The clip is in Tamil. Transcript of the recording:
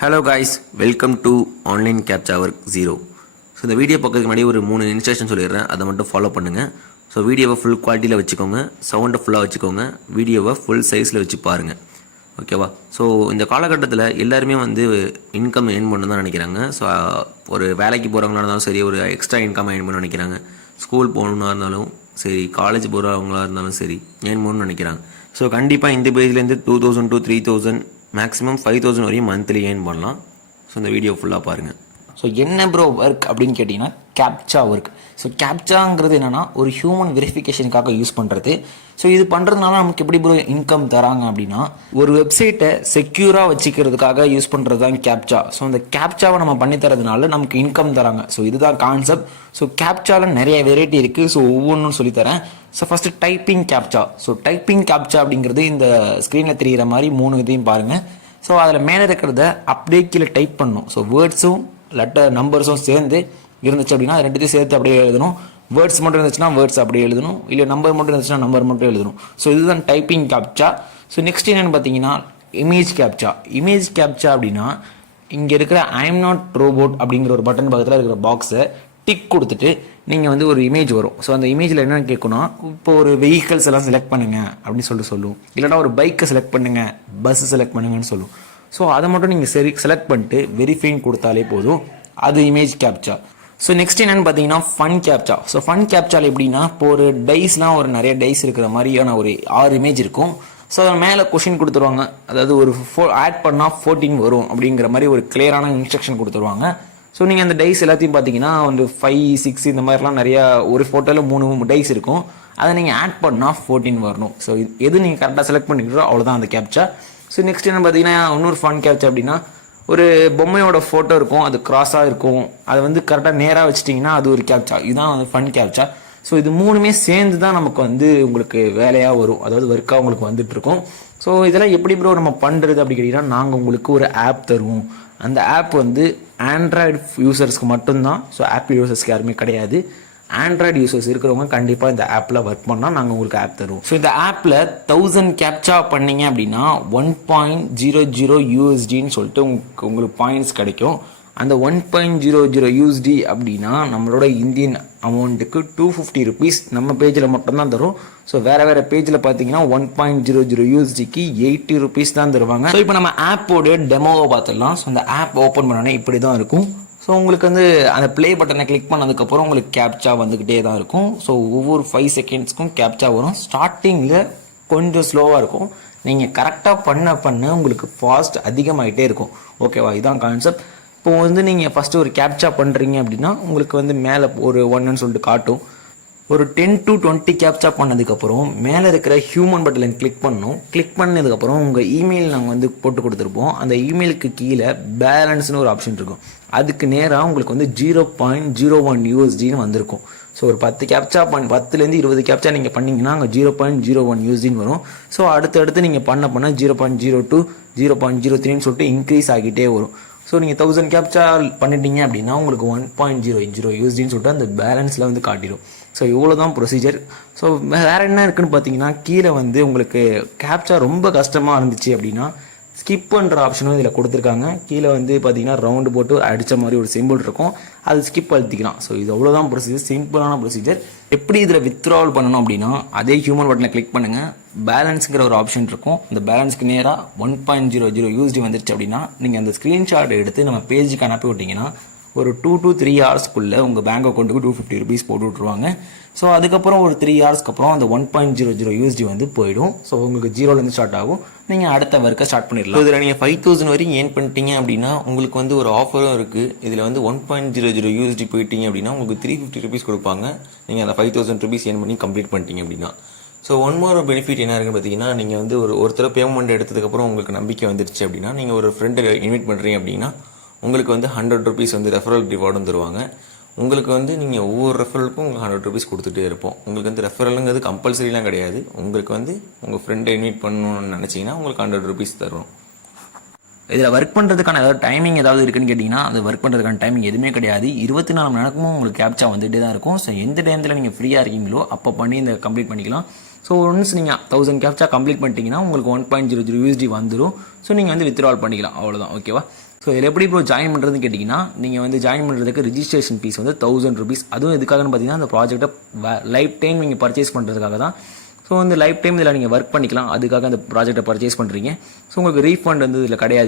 Hello guys, welcome to online captcha work 0. So இந்த வீடியோ பார்க்கறதுக்கு முன்னாடி ஒரு 3 இன்ஸ்ட்ரக்ஷன் சொல்லிடுறேன், அதை மட்டும் ஃபாலோ பண்ணுங்கள். ஸோ வீடியோவை ஃபுல் குவாலிட்டியில் வச்சுக்கோங்க, சவுண்டை ஃபுல்லாக வச்சுக்கோங்க, வீடியோவை ஃபுல் சைஸில் வச்சு பாருங்கள், ஓகேவா? ஸோ இந்த காலகட்டத்தில் எல்லாருமே இன்கம் ஏர்ன் பண்ணணும் தான் நினைக்கிறாங்க. ஸோ ஒரு வேலைக்கு போகிறவங்களா இருந்தாலும் சரி, ஒரு எக்ஸ்ட்ரா இன்கம் ஏர்ன் பண்ண நினைக்கிறாங்க. ஸ்கூல் போகணுன்னா இருந்தாலும் சரி, காலேஜ் போகிறவங்களா இருந்தாலும் சரி, ஏர்ன் பண்ணணும்னு நினைக்கிறாங்க. ஸோ கண்டிப்பாக இந்த பேஜ்லேருந்து 2000 to 3000 மேக்ஸிமம் 5000 வரையும் மந்த்லி ஏர்ன் பண்ணலாம். ஸோ இந்த வீடியோ ஃபுல்லாக பாருங்கள். ஸோ என்ன ப்ரோ ஒர்க் அப்படின்னு கேட்டிங்கன்னா கேப்சா ஒர்க். ஸோ கேப்சாங்கிறது என்னென்னா ஒரு ஹியூமன் வெரிஃபிகேஷனுக்காக யூஸ் பண்ணுறது. ஸோ இது பண்ணுறதுனால நமக்கு எப்படி ப்ரோ இன்கம் தராங்க அப்படின்னா, ஒரு வெப்சைட்டை செக்யூராக வச்சுக்கிறதுக்காக யூஸ் பண்ணுறது தான் கேப்சா. ஸோ அந்த கேப்சாவை நம்ம பண்ணி தரதுனால நமக்கு இன்கம் தராங்க. ஸோ இதுதான் கான்செப்ட். ஸோ கேப்சாவில் நிறைய வெரைட்டி இருக்குது. ஸோ ஒவ்வொன்றும் சொல்லித்தரேன். So first typing captcha. So typing captcha அப்படிங்கிறது இந்த ஸ்க்ரீனில் தெரிகிற மாதிரி 3 இதையும் பாருங்கள். ஸோ அதில் மேலே இருக்கிறத அப்படியே கீழே டைப் பண்ணணும். ஸோ வேர்ட்ஸும் நம்பர்ஸும் சேர்ந்து இருந்துச்சு அப்படின்னா அது ரெண்டுத்தையும் சேர்த்து அப்படியே எழுதணும். வேர்ட்ஸ் மட்டும் இருந்துச்சுன்னா வேர்ட்ஸ் அப்படியே எழுதணும், இல்லை நம்பர் மட்டும் இருந்துச்சுன்னா நம்பர் மட்டும் எழுதணும். ஸோ இதுதான் டைப்பிங் கேப்சா. ஸோ நெக்ஸ்ட் என்னென்னு பார்த்தீங்கன்னா இமேஜ் கேப்சா. இமேஜ் கேப்சா அப்படின்னா இங்கே இருக்கிற ஐ எம் நாட் ரோபோட் அப்படிங்கிற ஒரு பட்டன் பக்கத்தில் இருக்கிற பாக்ஸை டிக் கொடுத்துட்டு நீங்கள் ஒரு இமேஜ் வரும். ஸோ அந்த இமேஜில் என்னென்னு கேட்கணும், இப்போ ஒரு வெஹிக்கல்ஸ் எல்லாம் செலக்ட் பண்ணுங்கள் அப்படின்னு சொல்லும். இல்லைனா ஒரு பைக்கை செலக்ட் பண்ணுங்கள், பஸ்ஸு செலக்ட் பண்ணுங்கன்னு சொல்லும். ஸோ அதை மட்டும் நீங்கள் செலக்ட் பண்ணிட்டு வெரிஃபைன் கொடுத்தாலே போதும், அது இமேஜ் கேப்சா. ஸோ நெக்ஸ்ட் என்னென்னு பார்த்தீங்கன்னா ஃபன் கேப்சா. ஸோ ஃபன் கேப்சாவில் எப்படின்னா, இப்போ ஒரு டைஸ்லாம் நிறைய டைஸ் இருக்கிற மாதிரியான ஒரு 6 இமேஜ் இருக்கும். ஸோ அதில் மேலே கொஷின் கொடுத்துருவாங்க. அதாவது ஒரு ஆட் பண்ணால் 14 வரும் அப்படிங்கிற மாதிரி ஒரு கிளியரான இன்ஸ்ட்ரக்ஷன் கொடுத்துருவாங்க. ஸோ நீங்கள் அந்த டைஸ் எல்லாத்தையும் பார்த்தீங்கன்னா 5, 6 இந்த மாதிரிலாம் நிறையா ஒரு ஃபோட்டோவில் 3 டைஸ் இருக்கும். அதை நீங்கள் ஆட் பண்ணால் 14 வரணும். ஸோ எது நீங்கள் கரெக்டாக செலக்ட் பண்ணிக்கிறோ அவ்வளோதான் அந்த கேப்சா. ஸோ நெக்ஸ்ட் என்ன பார்த்தீங்கன்னா இன்னொரு ஃபன் கேப்சா அப்படின்னா, ஒரு பொம்மையோட ஃபோட்டோ இருக்கும், அது கிராஸாக இருக்கும், அதை கரெக்டாக நேராக வச்சிட்டிங்கன்னா அது ஒரு கேப்சா. இதுதான் ஃபன் கேப்சா. ஸோ இது 3மே சேர்ந்து தான் நமக்கு உங்களுக்கு வேலையாக வரும், அதாவது ஒர்க்காக உங்களுக்கு வந்துட்டுருக்கும். ஸோ இதெல்லாம் எப்படி ப்ரோ நம்ம பண்ணுறது அப்படி கேட்டிங்கன்னா, நாங்கள் உங்களுக்கு ஒரு ஆப் தருவோம். அந்த ஆப் ஆண்ட்ராய்டு யூசர்ஸ்க்கு மட்டும்தான். ஸோ ஆப்பிள் யூசர்ஸ்க்கு யாருமே கிடையாது. ஆண்ட்ராய்டு யூசர்ஸ் இருக்கிறவங்க கண்டிப்பாக இந்த ஆப்பில் ஒர்க் பண்ணால் நாங்கள் உங்களுக்கு ஆப் தருவோம். ஸோ இந்த ஆப்பில் 1000 கேப்சா பண்ணிங்க அப்படின்னா 1.00 USDன்னு சொல்லிட்டு உங்களுக்கு பாயிண்ட்ஸ் கிடைக்கும். அந்த 1.00 USD அப்படின்னா நம்மளோட இந்தியன் அமௌண்ட்டுக்கு 250 rupees நம்ம பேஜில் மட்டும்தான் தரும். ஸோ வேறு பேஜில் பார்த்தீங்கன்னா 1.00 USDக்கு 80 rupees தான் தருவாங்க. ஸோ இப்போ நம்ம ஆப்போட டெமோவை பார்த்துடலாம். ஸோ அந்த ஆப் ஓப்பன் பண்ணோன்னே இப்படி தான் இருக்கும். ஸோ உங்களுக்கு அந்த ப்ளே பட்டனை கிளிக் பண்ணதுக்கப்புறம் உங்களுக்கு கேப்சா வந்துக்கிட்டே தான் இருக்கும். ஸோ ஒவ்வொரு 5 செகண்ட்ஸ்க்கும் கேப்சா வரும். ஸ்டார்டிங்கில் கொஞ்சம் ஸ்லோவாக இருக்கும். நீங்கள் கரெக்டாக பண்ண உங்களுக்கு ஃபாஸ்ட் அதிகமாகிட்டே இருக்கும். ஓகேவா? இதுதான் கான்செப்ட். இப்போ நீங்கள் ஃபஸ்ட்டு ஒரு கேப்சா பண்ணுறீங்க அப்படின்னா உங்களுக்கு மேலே ஒரு 1ன்னு சொல்லிட்டு காட்டும். ஒரு 10 to 20 கேப்சா பண்ணதுக்கப்புறம் மேலே இருக்கிற ஹியூமன் பட்டனை கிளிக் பண்ணணும். கிளிக் பண்ணதுக்கப்புறம் உங்கள் இமெயில் நாங்கள் போட்டு கொடுத்துருப்போம். அந்த இமெயிலுக்கு கீழே பேலன்ஸ்னு ஒரு ஆப்ஷன் இருக்கும். அதுக்கு நேராக உங்களுக்கு 0.01 USDன்னு வந்திருக்கும். ஸோ ஒரு 10 கேப்சா 10லேருந்து 20 கேப்சா நீங்கள் பண்ணிங்கன்னா அங்கே 0.01 USDன்னு வரும். ஸோ அடுத்தடுத்து நீங்கள் பண்ண 0.02 0.03ன்னு சொல்லிட்டு இன்க்ரீஸ் ஆகிட்டே வரும். ஸோ நீங்கள் 1000 கேப்சா பண்ணிட்டீங்க அப்படின்னா உங்களுக்கு 1.00 USDன்னு சொல்லிட்டு அந்த பேலன்ஸில் காட்டிடும். ஸோ இவ்வளோ தான் ப்ரொசீஜர். ஸோ வேறு என்ன இருக்குன்னு பார்த்தீங்கன்னா, கீழே உங்களுக்கு கேப்சா ரொம்ப கஷ்டமாக இருந்துச்சு அப்படின்னா ஸ்கிப் பண்ணுற ஆப்ஷனும் இதில் கொடுத்துருக்காங்க. கீழே பார்த்தீங்கன்னா ரவுண்டு போட்டு அடித்த மாதிரி ஒரு சிம்பிள் இருக்கும், அது ஸ்கிப் அழுத்திக்கலாம். ஸோ இது அவ்வளோதான் ப்ரொசீஜர், சிம்பிளான ப்ரொசீஜர். எப்படி இதில் வித்ட்ராவல் பண்ணணும் அப்படின்னா, அதே ஹியூமன் பட்டனை கிளிக் பண்ணுங்கள். பேலன்ஸுங்கிற ஒரு ஆப்ஷன் இருக்கும். அந்த பேலன்ஸ்க்கு நேராக 1.00 USD வந்துருச்சு அப்படின்னா நீங்கள் அந்த ஸ்க்ரீன்ஷாட் எடுத்து நம்ம பேஜுக்கு அனுப்பி விட்டிங்கன்னா ஒரு 2 to 3 ஹவர்ஸ்க்குள்ளே உங்கள் பேங்க் அக்கௌண்ட்டுக்கு 250 rupees போட்டு விட்ருவாங்க. ஸோ அதுக்கப்புறம் ஒரு 3 ஹவர்ஸ்க்கு அப்புறம் அந்த 1.00 USD போயிடும். ஸோ உங்களுக்கு 0லேருந்து ஸ்டார்ட் ஆகும். நீங்கள் அடுத்த ஒர்க்கை ஸ்டார்ட் பண்ணிடலாம். இதில் நீங்கள் 5000 வரைக்கும் ஏர்ன் பண்ணிட்டீங்க அப்படின்னா உங்களுக்கு ஒரு ஆஃபரும் இருக்குது. இதில் 1.00 USD போயிட்டீங்க அப்படின்னா உங்களுக்கு 350 rupees கொடுப்பாங்க. நீங்கள் அந்த 5000 rupees ஏர்ன் பண்ணி கம்ப்ளீட் பண்ணிட்டீங்க அப்படின்னா. ஸோ ஒன் மோர் பெனிஃபிட் என்ன இருக்குன்னு பார்த்தீங்கன்னா, நீங்கள் ஒருத்தர பேமெண்ட் எடுத்ததுக்கப்புறம் உங்களுக்கு நம்பிக்கை வந்துருச்சு அப்படின்னா, நீங்கள் ஒரு ஃப்ரெண்டை இன்வைட் பண்ணுறீங்க அப்படின்னா உங்களுக்கு 100 rupees ரெஃபரல் ரிவார்டும் தருவாங்க. உங்களுக்கு நீங்கள் ஒவ்வொரு ரெஃபரலுக்கும் உங்களுக்கு 100 rupees கொடுத்துட்டே இருப்போம். உங்களுக்கு ரெஃபரலுங்கிறது கம்பல்சரிலாம் கிடையாது. உங்களுக்கு உங்கள் ஃப்ரெண்டை இன்வைட் பண்ணணும்னு நினச்சிங்கன்னா உங்களுக்கு 100 rupees தரும். இதில் ஒர்க் பண்ணுறதுக்கான ஏதாவது டைமிங் ஏதாவது இருக்குன்னு கேட்டிங்கன்னா, அது ஒர்க் பண்ணுறதுக்கான டைமிங் எதுவுமே கிடையாது. 24 மணி நேரமும் உங்களுக்கு கேப்சா வந்துகிட்டே தான் இருக்கும். ஸோ எந்த டைமில் நீங்கள் ஃப்ரீயாக இருக்கீங்களோ அப்போ பண்ணி இந்த கம்ப்ளீட் பண்ணிக்கலாம். ஸோ ஒன்ஸ் நீங்கள் 1000 கேப்சா கம்ப்ளீட் பண்ணிட்டீங்கன்னா உங்களுக்கு 1.00 USD வந்துடும். ஸோ நீங்கள் வித்ட்ராவல் பண்ணிக்கலாம், அவ்வளோதான். ஓகேவா? ஸோ இதில் எப்படி ப்ரோ ஜாயின் பண்ணுறதுன்னு கேட்டிங்கன்னா நீங்கள் வந்து ஜாயின் பண்ணுறதுக்கு ரிஜிஸ்ட்ரேஷன் ஃபீஸ் வந்து 1000 rupees. அதுவும் எதுக்காகன்னு பார்த்தீங்கன்னா அந்த ப்ராஜெக்ட்டை லைஃப் டைம் நீங்கள் பர்ச்சேஸ் பண்ணுறதுக்காக தான். ஸோ வந்து லைஃப் டைம் இதில் நீங்கள் ஒர்க் பண்ணிக்கலாம், அதுக்காக அந்த ப்ராஜெக்ட்டை பர்ச்சேஸ் பண்ணுறீங்க. ஸோ உங்களுக்கு ரீஃபண்ட் வந்து இதில் கிடையாது.